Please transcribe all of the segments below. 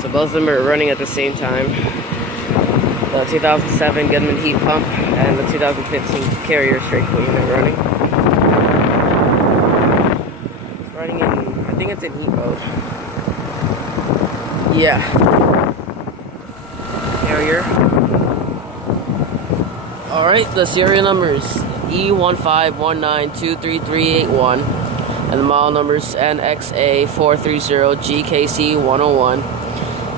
So both of them are running at the same time. The 2007 Goodman heat pump and the 2015 Carrier straight cool unit running. It's running in, I think it's in heat mode. Yeah. Carrier. Alright, the serial number is E151923381 and the model number is NXA430GKC101.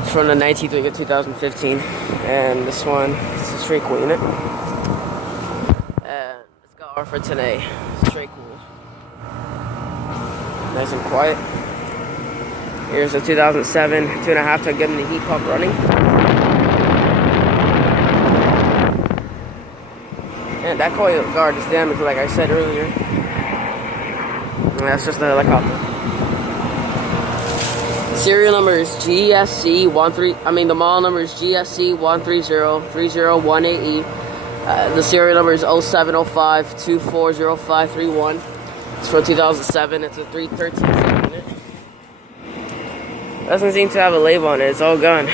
It's from the 19th 2015, and this one is a straight cool unit. And it's got R for today. Straight cool. Nice and quiet. Here's a 2007 2.5 ton Goodman heat pump running. And that coil guard is damaged, like I said earlier. And that's just the helicopter. Serial number is the model number is GSC1303018E. The serial number is 0705240531. It's for 2007. It's a 313 unit. Doesn't seem to have a label on it. It's all gone.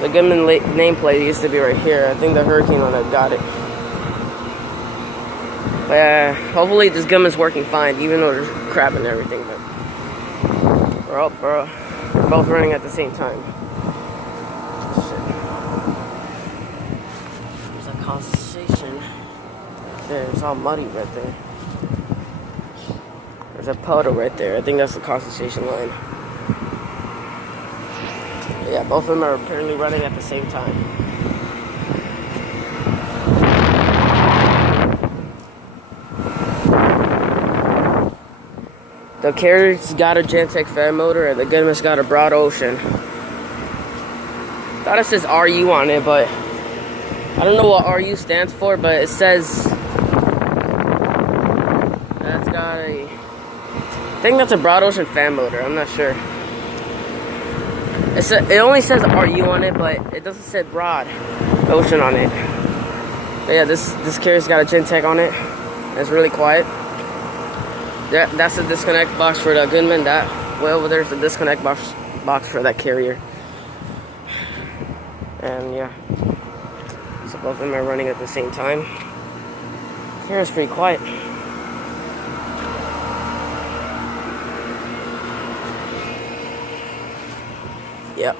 The Goodman nameplate used to be right here. I think the Hurricane on it got it. But hopefully this Goodman's working fine, even though there's crap and everything. But we're both running at the same time. Shit. There's a condensation. There, it's all muddy right there. There's a puddle right there. I think that's the condensation line. Yeah, both of them are apparently running at the same time. The Carrier's got a Gentech fan motor and the Goodman's got a Broad Ocean. Thought it says RU on it, but I don't know what RU stands for, but it says that's got a, I think that's a Broad Ocean fan motor. I'm not sure. It only says RU on it, but it doesn't say Broad Ocean on it. But yeah, this Carrier's got a Gentech on it. It's really quiet. That's the disconnect box for the Goodman. That way over there's the disconnect box for that Carrier. And yeah, so both of them are running at the same time. Here it's pretty quiet. Yep.